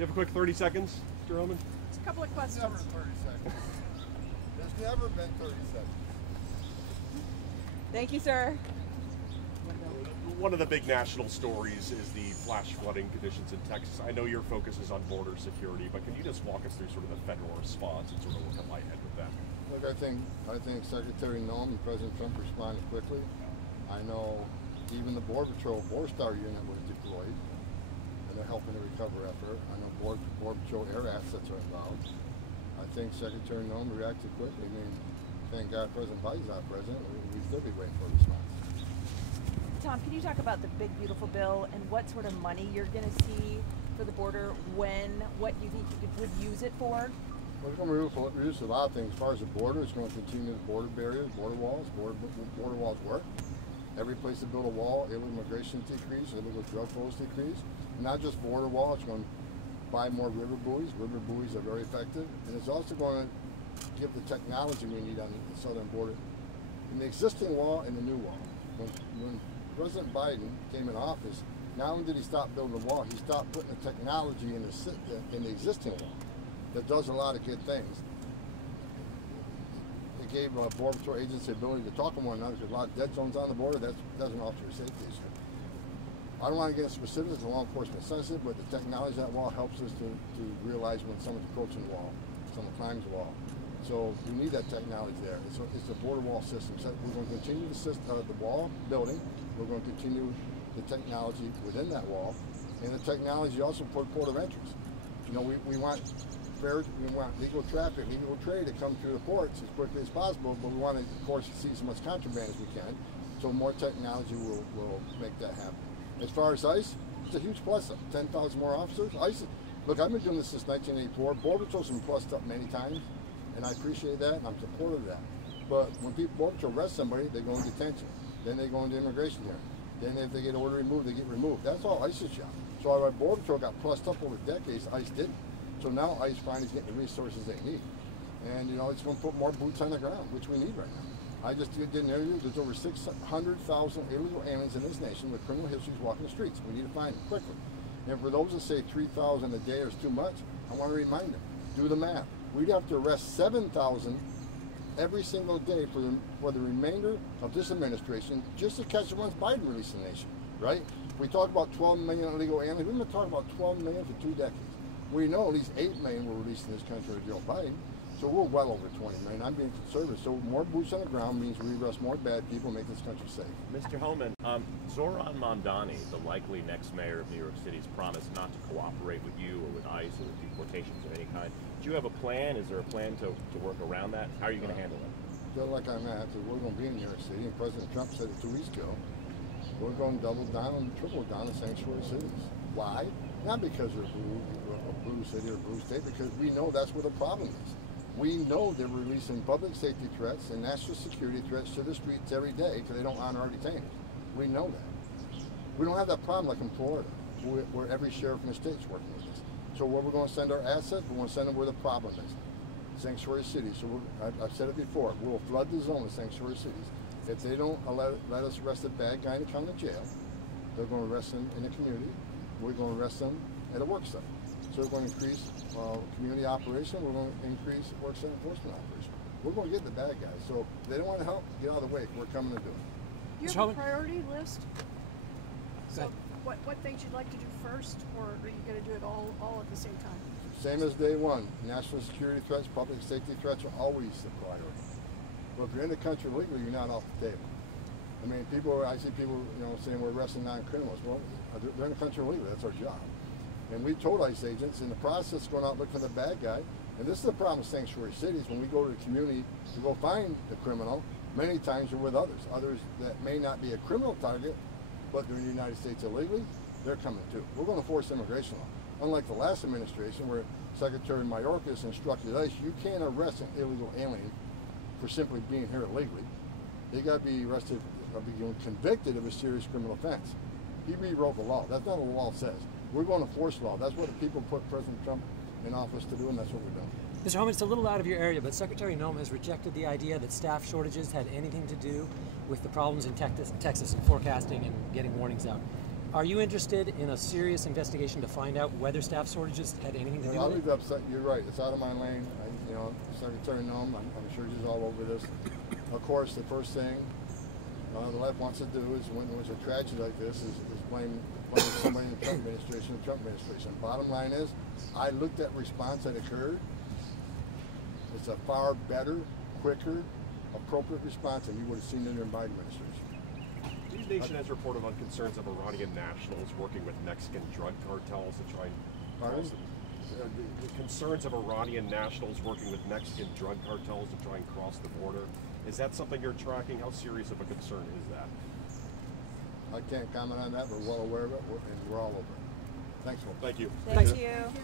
you have a quick 30 seconds, Mr. Homan? Just a couple of questions. Never 30 seconds. There's never been 30 seconds. Thank you, sir. One of the big national stories is the flash flooding conditions in Texas. I know your focus is on border security, but can you just walk us through sort of the federal response and sort of look at my head with that? Look, I think Secretary Noem and President Trump responded quickly. I know even the Border Patrol Star unit was deployed, and they're helping the recovery effort. I know Border Patrol air assets are involved. I think Secretary Noem reacted quickly. I mean, thank God President Biden's not president. We'd still be waiting for a response. Tom, can you talk about the big beautiful bill and what sort of money you're going to see for the border, when, what you think you would use it for? Well, it's going to reduce a lot of things. As far as the border, it's going to continue the border barriers, border walls. Border walls work. Every place to build a wall, illegal immigration decrease, illegal drug flows decrease. And not just border wall, it's going to buy more river buoys. River buoys are very effective. And it's also going to give the technology we need on the southern border. In the existing wall and the new wall. When President Biden came in office, not only did he stop building the wall, he stopped putting the technology in the existing wall that does a lot of good things. It gave Border Patrol agents the ability to talk to one another, because a lot of dead zones on the border, that's an officer safety issue. I don't want to get into specifics, it's law enforcement sensitive, but the technology of that wall helps us to realize when someone's approaching the wall, someone climbs the wall. So we need that technology there. It's a border wall system. So we're going to continue the wall building. We're going to continue the technology within that wall, and the technology also for port of entries. You know, we want legal traffic, legal trade to come through the ports as quickly as possible, but we want to, of course, see as much contraband as we can. So more technology will make that happen. As far as ICE, it's a huge plus up. 10,000 more officers. ICE, look, I've been doing this since 1984. Border Patrol's been plussed up many times, and I appreciate that, and I'm supportive of that. But when Border Patrol arrest somebody, they go in detention. Then they go into immigration hearing. Then if they get order removed, they get removed. That's all ICE's job. So our Border Patrol got plussed up over decades, ICE didn't. So now ICE finally is getting the resources they need. And you know, it's going to put more boots on the ground, which we need right now. I just did an interview. There's over 600,000 illegal aliens in this nation with criminal histories walking the streets. We need to find them quickly. And for those that say 3,000 a day is too much, I want to remind them, do the math. We'd have to arrest 7,000 every single day for the remainder of this administration just to catch the ones Biden released in the nation, right? We talk about 12 million illegal aliens. We've been talking about 12 million for 2 decades. We know at least 8 million were released in this country with Joe Biden, so we're well over 20 million. I'm being conservative, so more boots on the ground means we arrest more bad people, make this country safe. Mr. Homan, Zohran Mamdani, the likely next mayor of New York City's promised not to cooperate with you or with ICE or with deportations of any kind. Do you have a plan? Is there a plan to work around that? How are you going to handle it? Just like I'm at, we're going to be in New York City, and President Trump said it 2 weeks ago. We're going to double down and triple down in sanctuary cities. Why? Not because we're a blue city or a blue state, because we know that's where the problem is. We know they're releasing public safety threats and national security threats to the streets every day because they don't honor our detainers. We know that. We don't have that problem like in Florida, where every sheriff in the state's working with us. So where we're going to send our assets, we're going to send them where the problem is. Sanctuary cities. So I've said it before, we'll flood the zone of sanctuary cities. If they don't let us arrest a bad guy and come to jail, they're going to arrest him in the community. We're going to arrest them at a work site. So we're going to increase community operation. We're going to increase work site enforcement operation. We're going to get the bad guys. So if they don't want to help, get out of the way. We're coming to do it. You have a priority list? So what things you'd like to do first, or are you going to do it all at the same time? Same as day one. National security threats, public safety threats are always the priority. But if you're in the country legally, you're not off the table. I mean, I see people, saying we're arresting non-criminals. Well, they're in the country legally. That's our job. And we told ICE agents in the process going out looking for the bad guy. And this is the problem with sanctuary cities. When we go to the community to go find the criminal, many times they're with others that may not be a criminal target, but they're in the United States illegally. They're coming too. We're going to force immigration law. Unlike the last administration, where Secretary Mayorkas instructed ICE, you can't arrest an illegal alien for simply being here illegally. They got to be arrested or be convicted of a serious criminal offense. He rewrote the law. That's not what the law says. We're going to force law. That's what the people put President Trump in office to do, and that's what we're doing. Mr. Homan, it's a little out of your area, but Secretary Noem has rejected the idea that staff shortages had anything to do with the problems in Texas and forecasting and getting warnings out. Are you interested in a serious investigation to find out whether staff shortages had anything to do I'll with leave it? it upset. You're right. It's out of my lane. Secretary Noem, I'm sure she's all over this. Of course, the first thing the left wants to do is, when there's a tragedy like this, is blame somebody in the Trump administration. Bottom line is, I looked at response that occurred. It's a far better, quicker, appropriate response than you would have seen in the Biden administration. News Nation has reported on concerns of Iranian nationals working with Mexican drug cartels to try and cross the concerns of Iranian nationals working with Mexican drug cartels to try and cross the border. Is that something you're tracking? How serious of a concern is that? I can't comment on that. We're well aware of it, and we're all over it. Thanks, folks. Thank you. Thank you. Thank you.